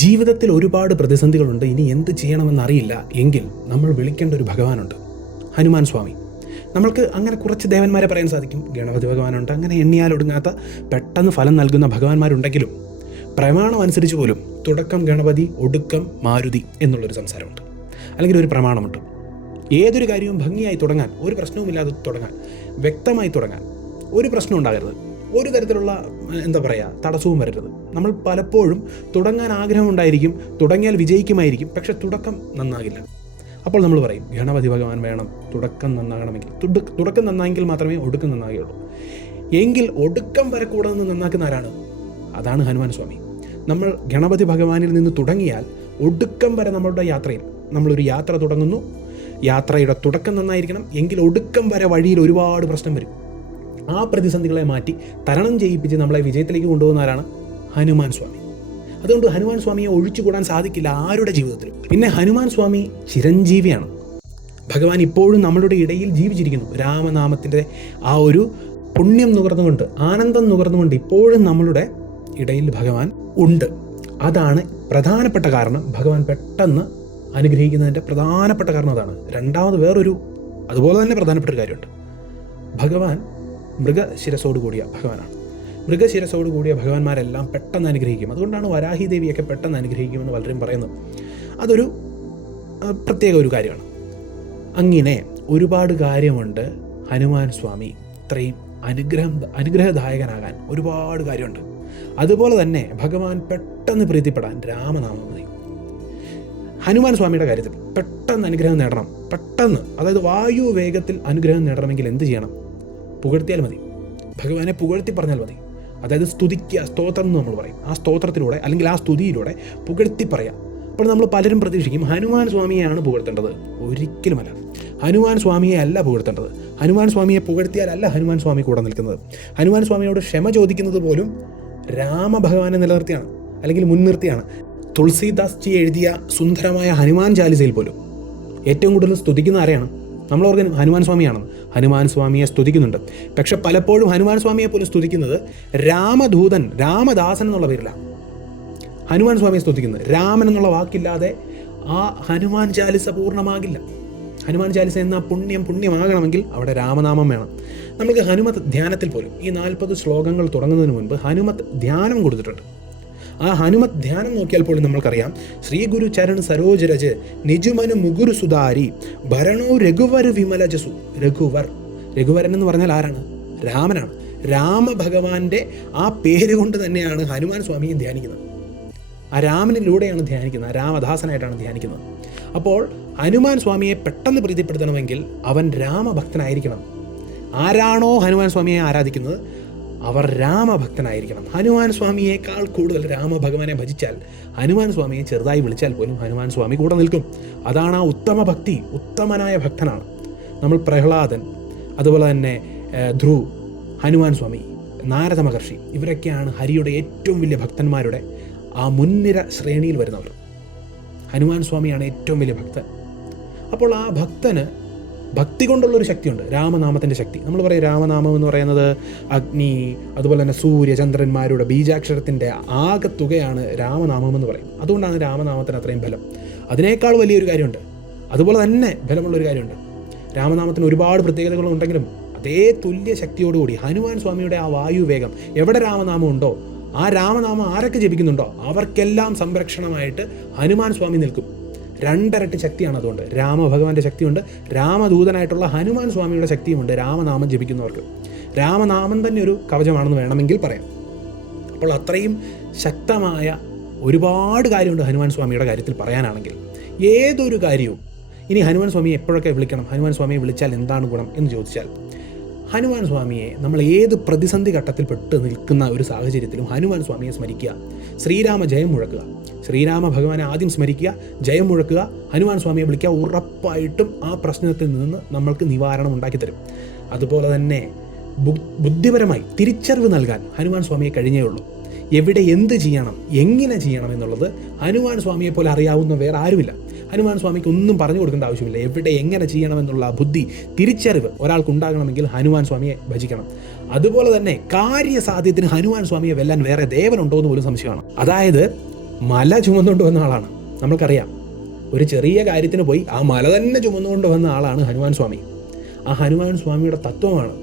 ജീവിതത്തിൽ ഒരുപാട് പ്രതിസന്ധികളുണ്ട്. ഇനി എന്ത് ചെയ്യണമെന്നറിയില്ല എങ്കിൽ നമ്മൾ വിളിക്കേണ്ട ഒരു ഭഗവാനുണ്ട്, ഹനുമാൻ സ്വാമി. നമ്മൾക്ക് അങ്ങനെ കുറച്ച് ദേവന്മാരെ പറയാൻ സാധിക്കും. ഗണപതി ഭഗവാനുണ്ട്, അങ്ങനെ എണ്ണിയാലൊടുങ്ങാത്ത പെട്ടെന്ന് ഫലം നൽകുന്ന ഭഗവാന്മാരുണ്ടെങ്കിലും പ്രമാണം അനുസരിച്ച് പോലും തുടക്കം ഗണപതി, ഒടുക്കം മാരുതി എന്നുള്ളൊരു സംസാരമുണ്ട്, അല്ലെങ്കിൽ ഒരു പ്രമാണമുണ്ട്. ഏതൊരു കാര്യവും ഭംഗിയായി തുടങ്ങാൻ, ഒരു പ്രശ്നവുമില്ലാതെ തുടങ്ങാൻ, വ്യക്തമായി തുടങ്ങാൻ, ഒരു പ്രശ്നം ഉണ്ടാകരുത്, ഒരു തരത്തിലുള്ള തടസ്സവും വരരുത്. നമ്മൾ പലപ്പോഴും തുടങ്ങാൻ ആഗ്രഹമുണ്ടായിരിക്കും, തുടങ്ങിയാൽ വിജയിക്കുമായിരിക്കും, പക്ഷെ തുടക്കം നന്നാകില്ല. അപ്പോൾ നമ്മൾ പറയും ഗണപതി ഭഗവാൻ വേണം തുടക്കം നന്നാകണമെങ്കിൽ. തുടക്കം നന്നായെങ്കിൽ മാത്രമേ ഒടുക്കം നന്നാകുകയുള്ളൂ. എങ്കിൽ ഒടുക്കം വരെ കൂടെ നിന്ന് നന്നാക്കുന്ന ആരാണ്? അതാണ് ഹനുമാൻ സ്വാമി. നമ്മൾ ഗണപതി ഭഗവാനിൽ നിന്ന് തുടങ്ങിയാൽ ഒടുക്കം വരെ നമ്മളുടെ യാത്രയിൽ, നമ്മളൊരു യാത്ര തുടങ്ങുന്നു, യാത്രയുടെ തുടക്കം നന്നായിരിക്കണം, എങ്കിൽ ഒടുക്കം വരെ വഴിയിൽ ഒരുപാട് പ്രശ്നം വരും. ആ പ്രതിസന്ധികളെ മാറ്റി തരണം ചെയ്യിപ്പിച്ച് നമ്മളെ വിജയത്തിലേക്ക് കൊണ്ടുപോകുന്നവരാണ് ഹനുമാൻ സ്വാമി. അതുകൊണ്ട് ഹനുമാൻ സ്വാമിയെ ഒഴിച്ചുകൂടാൻ സാധിക്കില്ല ആരുടെ ജീവിതത്തിലും. പിന്നെ ഹനുമാൻ സ്വാമി ചിരഞ്ജീവിയാണ്. ഭഗവാൻ ഇപ്പോഴും നമ്മളുടെ ഇടയിൽ ജീവിച്ചിരിക്കുന്നു. രാമനാമത്തിൻ്റെ ആ ഒരു പുണ്യം നുകർന്നുകൊണ്ട്, ആനന്ദം നുകർന്നുകൊണ്ട് ഇപ്പോഴും നമ്മളുടെ ഇടയിൽ ഭഗവാൻ ഉണ്ട്. അതാണ് പ്രധാനപ്പെട്ട കാരണം. ഭഗവാൻ പെട്ടെന്ന് അനുഗ്രഹിക്കുന്നതിൻ്റെ പ്രധാനപ്പെട്ട കാരണം അതാണ്. രണ്ടാമത് വേറൊരു അതുപോലെ തന്നെ പ്രധാനപ്പെട്ട ഒരു കാര്യമുണ്ട്. ഭഗവാൻ മൃഗശിരസോട് കൂടിയ ഭഗവാനാണ്. മൃഗശിരസോട് കൂടിയ ഭഗവാന്മാരെല്ലാം പെട്ടെന്ന് അനുഗ്രഹിക്കും. അതുകൊണ്ടാണ് വരാഹി ദേവിയൊക്കെ പെട്ടെന്ന് അനുഗ്രഹിക്കുമെന്ന് പലരും പറയുന്നത്. അതൊരു പ്രത്യേക ഒരു കാര്യമാണ്. അങ്ങനെ ഒരുപാട് കാര്യമുണ്ട്. ഹനുമാൻ സ്വാമി ഇത്രയും അനുഗ്രഹദായകനാകാൻ ഒരുപാട് കാര്യമുണ്ട്. അതുപോലെ തന്നെ ഭഗവാൻ പെട്ടെന്ന് പ്രീതിപ്പെടാൻ രാമനാമം മതി. ഹനുമാൻ സ്വാമിയുടെ കാര്യത്തിൽ പെട്ടെന്ന് അനുഗ്രഹം നേടണം, പെട്ടെന്ന്, അതായത് വായു വേഗത്തിൽ അനുഗ്രഹം നേടണമെങ്കിൽ എന്ത് ചെയ്യണം? പുകഴ്ത്തിയാൽ മതി. ഭഗവാനെ പുകഴ്ത്തി പറഞ്ഞാൽ മതി. അതായത് സ്തുതിക്കുക, സ്തോത്രം എന്ന് നമ്മൾ പറയും. ആ സ്തോത്രത്തിലൂടെ അല്ലെങ്കിൽ ആ സ്തുതിയിലൂടെ പുകഴ്ത്തി പറയാം. അപ്പോൾ നമ്മൾ പലരും പ്രതീക്ഷിക്കും ഹനുമാൻ സ്വാമിയെയാണ് പുകഴ്ത്തേണ്ടത്. ഒരിക്കലുമല്ല. ഹനുമാൻ സ്വാമിയെ അല്ല പുകഴ്ത്തേണ്ടത്. ഹനുമാൻ സ്വാമിയെ പുകഴ്ത്തിയാലല്ല ഹനുമാൻ സ്വാമി കൂടെ നിൽക്കുന്നത്. ഹനുമാൻ സ്വാമിയോട് ക്ഷമ ചോദിക്കുന്നത് പോലും രാമഭഗവാനെ നിലനിർത്തിയാണ്, അല്ലെങ്കിൽ മുൻനിർത്തിയാണ്. തുളസീദാസ് ജി എഴുതിയ സുന്ദരമായ ഹനുമാൻ ചാലിസയിൽ പോലും ഏറ്റവും കൂടുതൽ സ്തുതിക്കുന്ന ആരെയാണ്? നമ്മൾ ഓർക്കും ഹനുമാൻ സ്വാമിയാണെന്ന്. ഹനുമാൻ സ്വാമിയെ സ്തുതിക്കുന്നുണ്ട്. പക്ഷെ പലപ്പോഴും ഹനുമാൻ സ്വാമിയെ പോലും സ്തുതിക്കുന്നത് രാമദൂതൻ, രാമദാസൻ എന്നുള്ള പേരിലാണ് ഹനുമാൻ സ്വാമിയെ സ്തുതിക്കുന്നത്. രാമൻ എന്നുള്ള വാക്കില്ലാതെ ആ ഹനുമാൻ ചാലിസ പൂർണ്ണമാകില്ല. ഹനുമാൻ ചാലിസ എന്ന പുണ്യമാകണമെങ്കിൽ അവിടെ രാമനാമം വേണം. നമുക്ക് ഹനുമത് ധ്യാനത്തിൽ പോലും ഈ 40 ശ്ലോകങ്ങൾ തുടങ്ങുന്നതിന് മുൻപ് ഹനുമത് ധ്യാനം കൊടുത്തിട്ടുണ്ട്. ആ ഹനുമത് ധ്യാനം നോക്കിയാൽ പോലും നമ്മൾക്കറിയാം, ശ്രീ ഗുരു ചരൺ സരോജ രജ് നിജുമനു മുഗുരു സുധാരി ഭരണോ രഘുവർ വിമലജസു. രഘുവരൻ എന്ന് പറഞ്ഞാൽ ആരാണ്? രാമനാണ്. രാമഭഗവാന്റെ ആ പേര് കൊണ്ട് തന്നെയാണ് ഹനുമാൻ സ്വാമിയെ ധ്യാനിക്കുന്നത്. ആ രാമനിലൂടെയാണ് ധ്യാനിക്കുന്നത്, ആ രാമദാസനായിട്ടാണ് ധ്യാനിക്കുന്നത്. അപ്പോൾ ഹനുമാൻ സ്വാമിയെ പെട്ടെന്ന് പ്രീതിപ്പെടുത്തണമെങ്കിൽ അവൻ രാമഭക്തനായിരിക്കണം. ആരാണോ ഹനുമാൻ സ്വാമിയെ ആരാധിക്കുന്നത് അവർ രാമഭക്തനായിരിക്കണം. ഹനുമാൻ സ്വാമിയേക്കാൾ കൂടുതൽ രാമഭഗവാനെ ഭജിച്ചാൽ, ഹനുമാൻ സ്വാമിയെ ചെറുതായി വിളിച്ചാൽ പോലും ഹനുമാൻ സ്വാമി കൂടെ നിൽക്കും. അതാണ് ആ ഉത്തമ ഭക്തി. ഉത്തമനായ ഭക്തനാണ് നമ്മൾ. പ്രഹ്ലാദൻ, അതുപോലെ തന്നെ ധ്രുവ്, ഹനുമാൻ സ്വാമി, നാരദ മഹർഷി, ഇവരൊക്കെയാണ് ഹരിയുടെ ഏറ്റവും വലിയ ഭക്തന്മാരുടെ ആ മുൻനിര ശ്രേണിയിൽ വരുന്നവർ. ഹനുമാൻ സ്വാമിയാണ് ഏറ്റവും വലിയ ഭക്തൻ. അപ്പോൾ ആ ഭക്തന് ഭക്തി കൊണ്ടുള്ളൊരു ശക്തിയുണ്ട്, രാമനാമത്തിൻ്റെ ശക്തി. നമ്മൾ പറയും രാമനാമം എന്ന് പറയുന്നത് അഗ്നി, അതുപോലെ തന്നെ സൂര്യ ചന്ദ്രന്മാരുടെ ബീജാക്ഷരത്തിൻ്റെ ആകെത്തുകയാണ് രാമനാമം എന്ന് പറയും. അതുകൊണ്ടാണ് രാമനാമത്തിന് അത്രയും ബലം. അതിനേക്കാൾ വലിയൊരു കാര്യമുണ്ട്, അതുപോലെ തന്നെ ബലമുള്ളൊരു കാര്യമുണ്ട്. രാമനാമത്തിന് ഒരുപാട് പ്രത്യേകതകളുണ്ടെങ്കിലും അതേ തുല്യ ശക്തിയോടുകൂടി ഹനുമാൻ സ്വാമിയുടെ ആ വായുവേഗം, എവിടെ രാമനാമം ഉണ്ടോ ആ രാമനാമം ആരൊക്കെ ജപിക്കുന്നുണ്ടോ അവർക്കെല്ലാം സംരക്ഷണമായിട്ട് ഹനുമാൻ സ്വാമി നിൽക്കും. 2 ഇരട്ടി ശക്തിയാണ്. അതുകൊണ്ട് രാമഭഗവാന്റെ ശക്തിയുണ്ട്, രാമദൂതനായിട്ടുള്ള ഹനുമാൻ സ്വാമിയുടെ ശക്തിയുമുണ്ട് രാമനാമം ജപിക്കുന്നവർക്ക്. രാമനാമം തന്നെ ഒരു കവചമാണെന്ന് വേണമെങ്കിൽ പറയാം. അപ്പോൾ അത്രയും ശക്തമായ ഒരുപാട് കാര്യമുണ്ട് ഹനുമാൻ സ്വാമിയുടെ കാര്യത്തിൽ പറയാനാണെങ്കിൽ. ഏതൊരു കാര്യവും ഇനി ഹനുമാൻ സ്വാമിയെ എപ്പോഴൊക്കെ വിളിക്കണം, ഹനുമാൻ സ്വാമിയെ വിളിച്ചാൽ എന്താണ് ഗുണം എന്ന് ചോദിച്ചാൽ, ഹനുമാൻ സ്വാമിയെ നമ്മൾ ഏത് പ്രതിസന്ധി ഘട്ടത്തിൽ പെട്ട് നിൽക്കുന്ന ഒരു സാഹചര്യത്തിലും ഹനുമാൻ സ്വാമിയെ സ്മരിക്കുക, ശ്രീരാമ ജയം മുഴക്കുക. ശ്രീരാമ ഭഗവാനെ ആദ്യം സ്മരിക്കുക, ജയം മുഴക്കുക, ഹനുമാൻ സ്വാമിയെ വിളിക്കുക. ഉറപ്പായിട്ടും ആ പ്രശ്നത്തിൽ നിന്ന് നമ്മൾക്ക് നിവാരണം ഉണ്ടാക്കി തരും. അതുപോലെ തന്നെ ബുദ്ധിപരമായി തിരിച്ചറിവ് നൽകാൻ ഹനുമാൻ സ്വാമിയെ കഴിഞ്ഞേ ഉള്ളൂ. എവിടെ എന്ത് ചെയ്യണം, എങ്ങനെ ചെയ്യണം എന്നുള്ളത് ഹനുമാൻ സ്വാമിയെ പോലെ അറിയാവുന്ന വേറെ ആരുമില്ല. ഹനുമാൻ സ്വാമിക്ക് ഒന്നും പറഞ്ഞു കൊടുക്കേണ്ട ആവശ്യമില്ല. എവിടെ എങ്ങനെ ചെയ്യണമെന്നുള്ള ബുദ്ധി, തിരിച്ചറിവ് ഒരാൾക്കുണ്ടാകണമെങ്കിൽ ഹനുമാൻ സ്വാമിയെ ഭജിക്കണം. അതുപോലെ തന്നെ കാര്യസാധ്യത്തിന് ഹനുമാൻ സ്വാമിയെ വെല്ലാൻ വേറെ ദേവനുണ്ടോ എന്ന് പോലും സംശയമാണ്. അതായത് മല ചുമന്നുകൊണ്ട് വന്ന ആളാണ്. നമ്മൾക്കറിയാം, ഒരു ചെറിയ കാര്യത്തിന് പോയി ആ മല തന്നെ ചുമന്നുകൊണ്ട് വന്ന ആളാണ് ഹനുമാൻ സ്വാമി. ആ ഹനുമാൻ സ്വാമിയുടെ തത്വമാണ്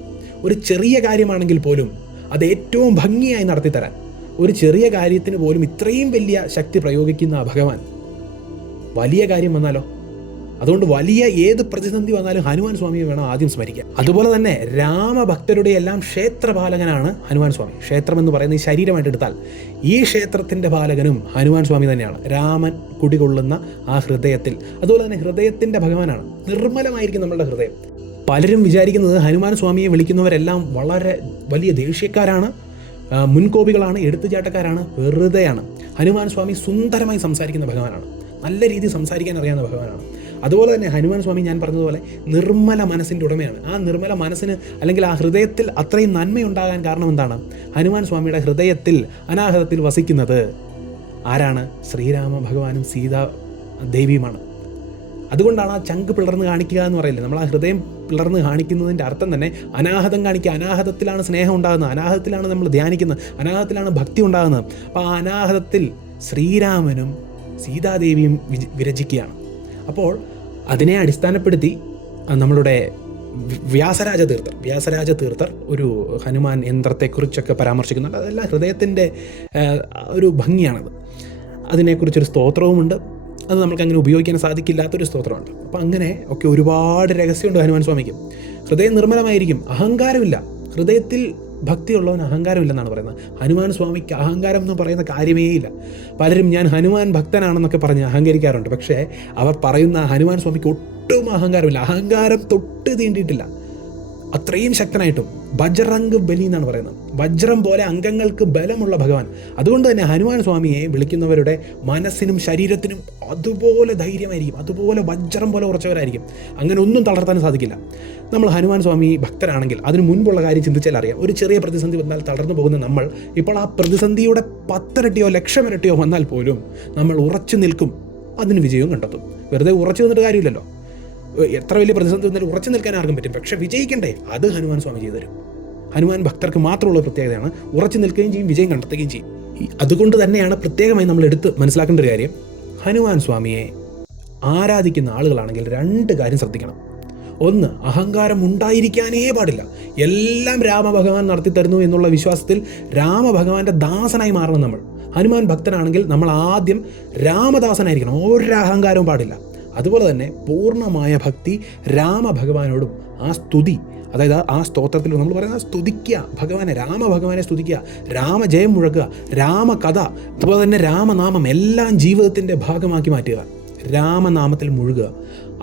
ഒരു ചെറിയ കാര്യമാണെങ്കിൽ പോലും അത് ഏറ്റവും ഭംഗിയായി നടത്തിത്തരാൻ. ഒരു ചെറിയ കാര്യത്തിന് പോലും ഇത്രയും വലിയ ശക്തി പ്രയോഗിക്കുന്ന ആ ഭഗവാൻ വലിയ കാര്യം വന്നാലോ? അതുകൊണ്ട് വലിയ ഏത് പ്രതിസന്ധി വന്നാലും ഹനുമാൻ സ്വാമിയെ വേണം ആദ്യം സ്മരിക്കാൻ. അതുപോലെ തന്നെ രാമഭക്തരുടെ എല്ലാം ക്ഷേത്രപാലകനാണ് ഹനുമാൻ സ്വാമി. ക്ഷേത്രം എന്ന് പറയുന്നത് ഈ ശരീരമായിട്ട് എടുത്താൽ ഈ ക്ഷേത്രത്തിൻ്റെ പാലകനും ഹനുമാൻ സ്വാമി തന്നെയാണ്. രാമൻ കുടികൊള്ളുന്ന ആ ഹൃദയത്തിൽ, അതുപോലെ തന്നെ ഹൃദയത്തിൻ്റെ ഭഗവാനാണ്. നിർമ്മലമായിരിക്കും നമ്മളുടെ ഹൃദയം. പലരും വിചാരിക്കുന്നത് ഹനുമാൻ സ്വാമിയെ വിളിക്കുന്നവരെല്ലാം വളരെ വലിയ ദേഷ്യക്കാരാണ്, മുൻകോപികളാണ്, എടുത്തുചാട്ടക്കാരാണ്. വെറുതെയാണ്. ഹനുമാൻ സ്വാമി സുന്ദരമായി സംസാരിക്കുന്ന ഭഗവാനാണ്. നല്ല രീതിയിൽ സംസാരിക്കാൻ അറിയാവുന്ന ഭഗവാനാണ്. അതുപോലെ തന്നെ ഹനുമാൻ സ്വാമി ഞാൻ പറഞ്ഞതുപോലെ നിർമ്മല മനസ്സിൻ്റെ ഉടമയാണ്. ആ നിർമ്മല മനസ്സിന് അല്ലെങ്കിൽ ആ ഹൃദയത്തിൽ അത്രയും നന്മയുണ്ടാകാൻ കാരണം എന്താണ്? ഹനുമാൻ സ്വാമിയുടെ ഹൃദയത്തിൽ അനാഹതത്തിൽ വസിക്കുന്നത് ആരാണ്? ശ്രീരാമ ഭഗവാനും സീതാ ദേവിയുമാണ്. അതുകൊണ്ടാണ് ആ ചങ്ക് പിളർന്ന് കാണിക്കുക എന്ന് പറയില്ലേ. നമ്മൾ ആ ഹൃദയം പിളർന്ന് കാണിക്കുന്നതിൻ്റെ അർത്ഥം തന്നെ അനാഹതം കാണിക്കുക. അനാഹതത്തിലാണ് സ്നേഹം ഉണ്ടാകുന്നത്, അനാഹതത്തിലാണ് നമ്മൾ ധ്യാനിക്കുന്നത്, അനാഹതത്തിലാണ് ഭക്തി ഉണ്ടാകുന്നത്. അപ്പോൾ ആ അനാഹതത്തിൽ ശ്രീരാമനും സീതാദേവിയും വിരചിക്കുകയാണ്. അതിനെ അടിസ്ഥാനപ്പെടുത്തി നമ്മളുടെ വ്യാസരാജ തീർത്ഥർ ഒരു ഹനുമാൻ യന്ത്രത്തെക്കുറിച്ചൊക്കെ പരാമർശിക്കുന്നുണ്ട്. അതെല്ലാം ഹൃദയത്തിൻ്റെ ഒരു ഭംഗിയാണത്. അതിനെക്കുറിച്ചൊരു സ്തോത്രവുമുണ്ട്. അത് നമുക്കങ്ങനെ ഉപയോഗിക്കാൻ സാധിക്കില്ലാത്തൊരു സ്തോത്രമുണ്ട്. അപ്പോൾ അങ്ങനെ ഒക്കെ ഒരുപാട് രഹസ്യമുണ്ട് ഹനുമാൻ സ്വാമിക്ക്. ഹൃദയം നിർമ്മലമായിരിക്കും, അഹങ്കാരമില്ല. ഹൃദയത്തിൽ ഭക്തിയുള്ളവന് അഹങ്കാരമില്ലെന്നാണ് പറയുന്നത്. ഹനുമാൻ സ്വാമിക്ക് അഹങ്കാരം എന്ന് പറയുന്ന കാര്യമേ ഇല്ല. പലരും ഞാൻ ഹനുമാൻ ഭക്തനാണെന്നൊക്കെ പറഞ്ഞ് അഹങ്കരിക്കാറുണ്ട്. പക്ഷേ അവർ പറയുന്ന ഹനുമാൻ സ്വാമിക്ക് ഒട്ടും അഹങ്കാരമില്ല. അഹങ്കാരം തൊട്ട് തീണ്ടിയിട്ടില്ല. അത്രയും ശക്തനായിട്ടും ബജ്രംഗ് ബലി എന്നാണ് പറയുന്നത്. വജ്രം പോലെ അംഗങ്ങൾക്ക് ബലമുള്ള ഭഗവാൻ. അതുകൊണ്ട് തന്നെ ഹനുമാൻ സ്വാമിയെ വിളിക്കുന്നവരുടെ മനസ്സിനും ശരീരത്തിനും അതുപോലെ ധൈര്യമായിരിക്കും, അതുപോലെ വജ്രം പോലെ ഉറച്ചവരായിരിക്കും. അങ്ങനെ ഒന്നും തളർത്താൻ സാധിക്കില്ല. നമ്മൾ ഹനുമാൻ സ്വാമി ഭക്തരാണെങ്കിൽ അതിന് മുൻപുള്ള കാര്യം ചിന്തിച്ചാൽ അറിയാം. ഒരു ചെറിയ പ്രതിസന്ധി വന്നാൽ തളർന്നു പോകുന്ന നമ്മൾ ഇപ്പോൾ ആ പ്രതിസന്ധിയുടെ 10 ഇരട്ടിയോ 1,00,000 ഇരട്ടിയോ വന്നാൽ പോലും നമ്മൾ ഉറച്ചു നിൽക്കും. അതിന് വിജയവും കണ്ടെത്തും. വെറുതെ ഉറച്ചു നിന്നിട്ട് കാര്യമില്ലല്ലോ. എത്ര വലിയ പ്രതിസന്ധി വന്നാലും ഉറച്ചു നിൽക്കാൻ ആർക്കും പറ്റും. പക്ഷെ വിജയിക്കണ്ടേ? അത് ഹനുമാൻ സ്വാമി ചെയ്തു തരും. ഹനുമാൻ ഭക്തർക്ക് മാത്രമുള്ള പ്രത്യേകതയാണ്. ഉറച്ചു നിൽക്കുകയും ചെയ്യും, വിജയം കണ്ടെത്തുകയും ചെയ്യും. അതുകൊണ്ട് തന്നെയാണ് പ്രത്യേകമായി നമ്മൾ എടുത്ത് മനസ്സിലാക്കേണ്ട ഒരു കാര്യം, ഹനുമാൻ സ്വാമിയെ ആരാധിക്കുന്ന ആളുകളാണെങ്കിൽ 2 കാര്യം ശ്രദ്ധിക്കണം. 1, അഹങ്കാരം ഉണ്ടായിരിക്കാനേ പാടില്ല. എല്ലാം രാമഭഗവാൻ നടത്തി തരുന്നു എന്നുള്ള വിശ്വാസത്തിൽ രാമഭഗവാന്റെ ദാസനായി മാറണം നമ്മൾ. ഹനുമാൻ ഭക്തനാണെങ്കിൽ നമ്മൾ ആദ്യം രാമദാസനായിരിക്കണം. ഒരു അഹങ്കാരവും പാടില്ല. അതുപോലെ തന്നെ പൂർണ്ണമായ ഭക്തി രാമഭഗവാനോടും ആ സ്തുതി, അതായത് ആ സ്തോത്രത്തിൽ നമ്മൾ പറയുന്നത് സ്തുതിക്കുക ഭഗവാനെ, രാമഭഗവാനെ സ്തുതിക്കുക, രാമജയം മുഴക്കുക, രാമകഥ, അതുപോലെ തന്നെ രാമനാമം എല്ലാം ജീവിതത്തിൻ്റെ ഭാഗമാക്കി മാറ്റുക, രാമനാമത്തിൽ മുഴുകുക.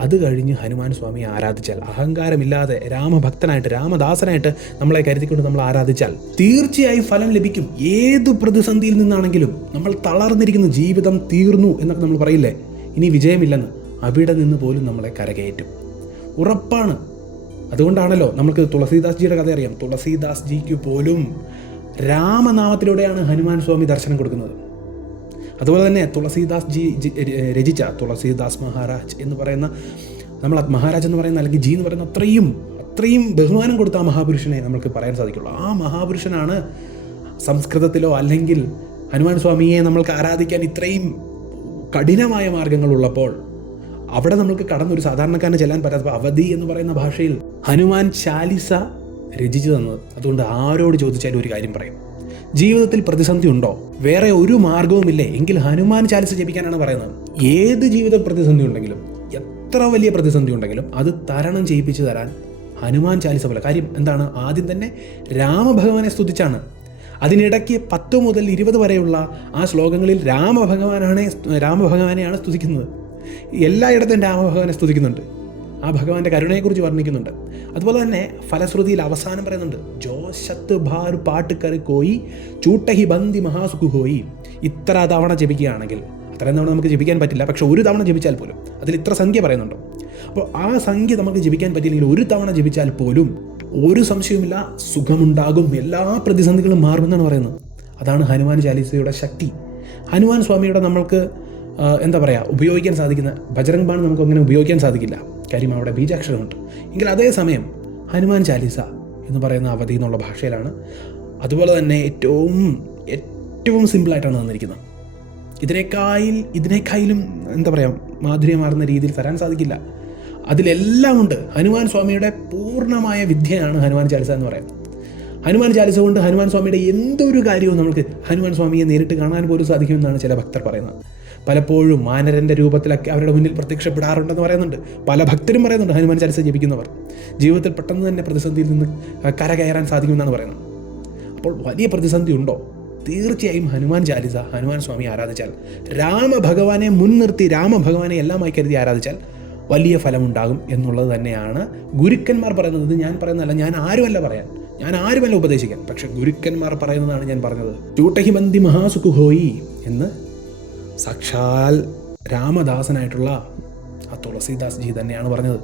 അത് കഴിഞ്ഞ് ഹനുമാൻ സ്വാമിയെ ആരാധിച്ചാൽ, അഹങ്കാരമില്ലാതെ രാമഭക്തനായിട്ട് രാമദാസനായിട്ട് നമ്മളെ കരുതിക്കൊണ്ട് നമ്മൾ ആരാധിച്ചാൽ തീർച്ചയായും ഫലം ലഭിക്കും. ഏത് പ്രതിസന്ധിയിൽ നിന്നാണെങ്കിലും നമ്മൾ തളർന്നിരിക്കുന്നു, ജീവിതം തീർന്നു എന്നൊക്കെ നമ്മൾ പറയില്ലേ, ഇനി വിജയമില്ലെന്ന്, അവിടെ നിന്ന് പോലും നമ്മളെ കരകയറ്റും, ഉറപ്പാണ്. അതുകൊണ്ടാണല്ലോ നമുക്ക് തുളസീദാസ് ജിയുടെ കഥ അറിയാം. തുളസീദാസ് ജിക്ക് പോലും രാമനാമത്തിലൂടെയാണ് ഹനുമാൻ സ്വാമി ദർശനം കൊടുക്കുന്നത്. അതുപോലെ തന്നെ തുളസീദാസ് ജി രചിച്ച തുളസീദാസ് മഹാരാജ് എന്ന് പറയുന്ന, നമ്മൾ മഹാരാജ് എന്ന് പറയുന്ന അല്ലെങ്കിൽ ജി എന്ന് പറയുന്ന അത്രയും ബഹുമാനം കൊടുത്ത ആ മഹാപുരുഷനെ നമുക്ക് പറയാൻ സാധിക്കുള്ളൂ. ആ മഹാപുരുഷനാണ് സംസ്കൃതത്തിലോ അല്ലെങ്കിൽ ഹനുമാൻ സ്വാമിയെ നമ്മൾക്ക് ആരാധിക്കാൻ ഇത്രയും കഠിനമായ മാർഗങ്ങളുള്ളപ്പോൾ അവിടെ നമ്മൾക്ക് കടന്നൊരു സാധാരണക്കാരന് ചെല്ലാൻ പറ്റാത്തപ്പോൾ അവധി എന്ന് പറയുന്ന ഭാഷയിൽ ഹനുമാൻ ചാലിസ രചിച്ചു തന്നത്. അതുകൊണ്ട് ആരോട് ചോദിച്ചാലും ഒരു കാര്യം പറയും, ജീവിതത്തിൽ പ്രതിസന്ധി ഉണ്ടോ, വേറെ ഒരു മാർഗവുമില്ലേ എങ്കിൽ ഹനുമാൻ ചാലിസ ജപിക്കാനാണ് പറയുന്നത്. ഏത് ജീവിത പ്രതിസന്ധി ഉണ്ടെങ്കിലും, എത്ര വലിയ പ്രതിസന്ധി ഉണ്ടെങ്കിലും അത് തരണം ചെയ്യിപ്പിച്ചു തരാൻ ഹനുമാൻ ചാലിസ പോലെ. കാര്യം എന്താണ്? ആദ്യം തന്നെ രാമഭഗവാനെ സ്തുതിച്ചാണ്. അതിനിടയ്ക്ക് 10 മുതൽ 20 വരെയുള്ള ആ ശ്ലോകങ്ങളിൽ രാമഭഗവാനെയാണ് സ്തുതിക്കുന്നത്. എല്ലായിടത്തും രാമഭഗവാനെ സ്തുതിക്കുന്നുണ്ട്. ആ ഭഗവാന്റെ കരുണയെക്കുറിച്ച് വർണ്ണിക്കുന്നുണ്ട്. അതുപോലെ തന്നെ ഫലശ്രുതിയിൽ അവസാനം പറയുന്നുണ്ട്, ജോശത്ത് ഭാർ പാട്ട് കറി കോയി ചൂട്ടഹി ബന്ദി മഹാസുഖു ഹോയി. ഇത്ര തവണ ജപിക്കുകയാണെങ്കിൽ, അത്രയും തവണ നമുക്ക് ജപിക്കാൻ പറ്റില്ല, പക്ഷെ ഒരു തവണ ജപിച്ചാൽ പോലും അതിൽ ഇത്ര സംഖ്യ പറയുന്നുണ്ട്. അപ്പോൾ ആ സംഖ്യ നമുക്ക് ജപിക്കാൻ പറ്റിയില്ലെങ്കിൽ ഒരു തവണ ജപിച്ചാൽ പോലും ഒരു സംശയവുമില്ല, സുഖമുണ്ടാകും, എല്ലാ പ്രതിസന്ധികളും മാറുമെന്നാണ് പറയുന്നത്. അതാണ് ഹനുമാൻ ചാലിസയുടെ ശക്തി. ഹനുമാൻ സ്വാമിയുടെ നമ്മൾക്ക് എന്താ പറയുക, ഉപയോഗിക്കാൻ സാധിക്കുന്ന ബജ്രംഗ് ബാൺ നമുക്ക് അങ്ങനെ ഉപയോഗിക്കാൻ സാധിക്കില്ല, കാര്യം അവിടെ ബീജാക്ഷരമുണ്ട്. എങ്കിൽ അതേസമയം ഹനുമാൻ ചാലിസ എന്ന് പറയുന്ന അവധി എന്നുള്ള ഭാഷയിലാണ്. അതുപോലെ തന്നെ ഏറ്റവും സിമ്പിളായിട്ടാണ് തന്നിരിക്കുന്നത്. ഇതിനേക്കാളും എന്താ പറയുക, മാധുര്യമാർന്ന രീതിയിൽ തരാൻ സാധിക്കില്ല. അതിലെല്ലാം ഉണ്ട്. ഹനുമാൻ സ്വാമിയുടെ പൂർണ്ണമായ വിദ്യയാണ് ഹനുമാൻ ചാലിസ എന്ന് പറയുന്നത്. ഹനുമാൻ ചാലിസ കൊണ്ട് ഹനുമാൻ സ്വാമിയുടെ എന്തൊരു കാര്യവും നമുക്ക് ഹനുമാൻ സ്വാമിയെ നേരിട്ട് കാണാൻ പോലും സാധിക്കുമെന്നാണ് ചില ഭക്തർ പറയുന്നത്. പലപ്പോഴും മാനരൻ്റെ രൂപത്തിലൊക്കെ അവരുടെ മുന്നിൽ പ്രത്യക്ഷപ്പെടാറുണ്ടെന്ന് പറയുന്നുണ്ട്. പല ഭക്തരും പറയുന്നുണ്ട് ഹനുമാൻ ചാലിസ ജപിക്കുന്നവർ ജീവിതത്തിൽ പെട്ടെന്ന് തന്നെ പ്രതിസന്ധിയിൽ നിന്ന് കരകയറാൻ സാധിക്കുമെന്നാണ് പറയുന്നത്. അപ്പോൾ വലിയ പ്രതിസന്ധി ഉണ്ടോ? തീർച്ചയായും ഹനുമാൻ ചാലിസ, ഹനുമാൻ സ്വാമി ആരാധിച്ചാൽ, രാമഭഗവാനെ മുൻനിർത്തി രാമഭഗവാനെ എല്ലാമായി കരുതി ആരാധിച്ചാൽ വലിയ ഫലമുണ്ടാകും എന്നുള്ളത് തന്നെയാണ് ഗുരുക്കന്മാർ പറയുന്നത്. ഇത് ഞാൻ പറയുന്നതല്ല, ഞാൻ ആരുമല്ല ഉപദേശിക്കാൻ, പക്ഷെ ഗുരുക്കന്മാർ പറയുന്നതാണ് ഞാൻ പറഞ്ഞത്. ചൂട്ടഹിബന്തി മഹാസുഖുഹോയി എന്ന് സാക്ഷാൽ രാമദാസനായിട്ടുള്ള ആ തുളസീദാസ് ജി തന്നെയാണ് പറഞ്ഞത്.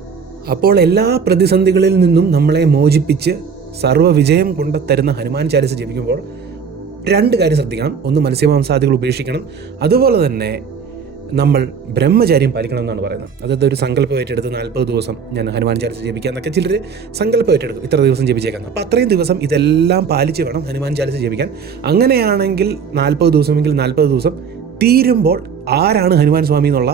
അപ്പോൾ എല്ലാ പ്രതിസന്ധികളിൽ നിന്നും നമ്മളെ മോചിപ്പിച്ച് സർവ്വവിജയം കൊണ്ടുതരുന്ന ഹനുമാൻ ചാലിസ ജപിക്കുമ്പോൾ 2 കാര്യം ശ്രദ്ധിക്കണം. ഒന്ന്, മത്സ്യമാംസാദികൾ ഉപേക്ഷിക്കണം. അതുപോലെ തന്നെ നമ്മൾ ബ്രഹ്മചാര്യം പാലിക്കണം എന്നാണ് പറയുന്നത്. അതായത് ഒരു സങ്കല്പം ഏറ്റെടുത്ത് 40 ദിവസം ഞാൻ ഹനുമാൻ ചാലിസ ജപിക്കാം എന്നൊക്കെ ചിലർ സങ്കല്പം ഏറ്റെടുക്കും, ഇത്ര ദിവസം ജപിച്ചേക്കാം. അപ്പോൾ അത്രയും ദിവസം ഇതെല്ലാം പാലിച്ച് വേണം ഹനുമാൻ ചാലിസ ജപിക്കാൻ. അങ്ങനെയാണെങ്കിൽ 40 ദിവസമെങ്കിൽ 40 ദിവസം തീരുമ്പോൾ ആരാണ് ഹനുമാൻ സ്വാമി എന്നുള്ള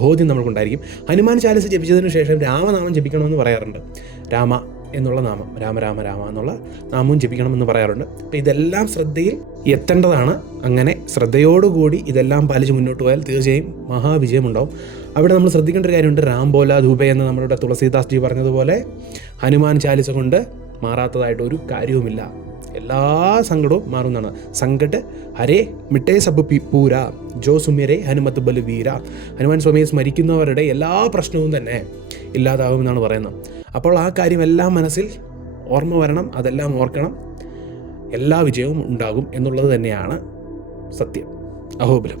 ബോധ്യം നമ്മൾക്കുണ്ടായിരിക്കും. ഹനുമാൻ ചാലിസ ജപിച്ചതിന് ശേഷം രാമനാമം ജപിക്കണമെന്ന് പറയാറുണ്ട്. രാമ എന്നുള്ള നാമം, രാമ രാമ രാമ എന്നുള്ള നാമവും ജപിക്കണമെന്ന് പറയാറുണ്ട്. അപ്പോൾ ഇതെല്ലാം ശ്രദ്ധയിൽ എത്തേണ്ടതാണ്. അങ്ങനെ ശ്രദ്ധയോടുകൂടി ഇതെല്ലാം പാലിച്ച് മുന്നോട്ട് പോയാൽ തീർച്ചയായും മഹാവിജയം ഉണ്ടാവും. അവിടെ നമ്മൾ ശ്രദ്ധിക്കേണ്ട ഒരു കാര്യമുണ്ട്. രാം ബോല ധൂപേ എന്ന് നമ്മളുടെ തുളസീദാസ് ജി പറഞ്ഞതുപോലെ ഹനുമാൻ ചാലിസ കൊണ്ട് മാറാത്തതായിട്ടൊരു കാര്യവുമില്ല. എല്ലാ സങ്കടവും മാറുന്നതാണ്. സങ്കട്ട് ഹരേ മിട്ടേ സബ് പൂര ജോ സുമിരേ ഹനുമത് ബൽ വീര. ഹനുമാൻ സ്വാമിയെ സ്മരിക്കുന്നവരുടെ എല്ലാ പ്രശ്നവും തന്നെ ഇല്ലാതാവുമെന്നാണ് പറയുന്നത്. അപ്പോൾ ആ കാര്യമെല്ലാം മനസ്സിൽ ഓർമ്മ വരണം, അതെല്ലാം ഓർക്കണം. എല്ലാ വിജയവും ഉണ്ടാകും എന്നുള്ളത് തന്നെയാണ് സത്യം. അഹോബലം.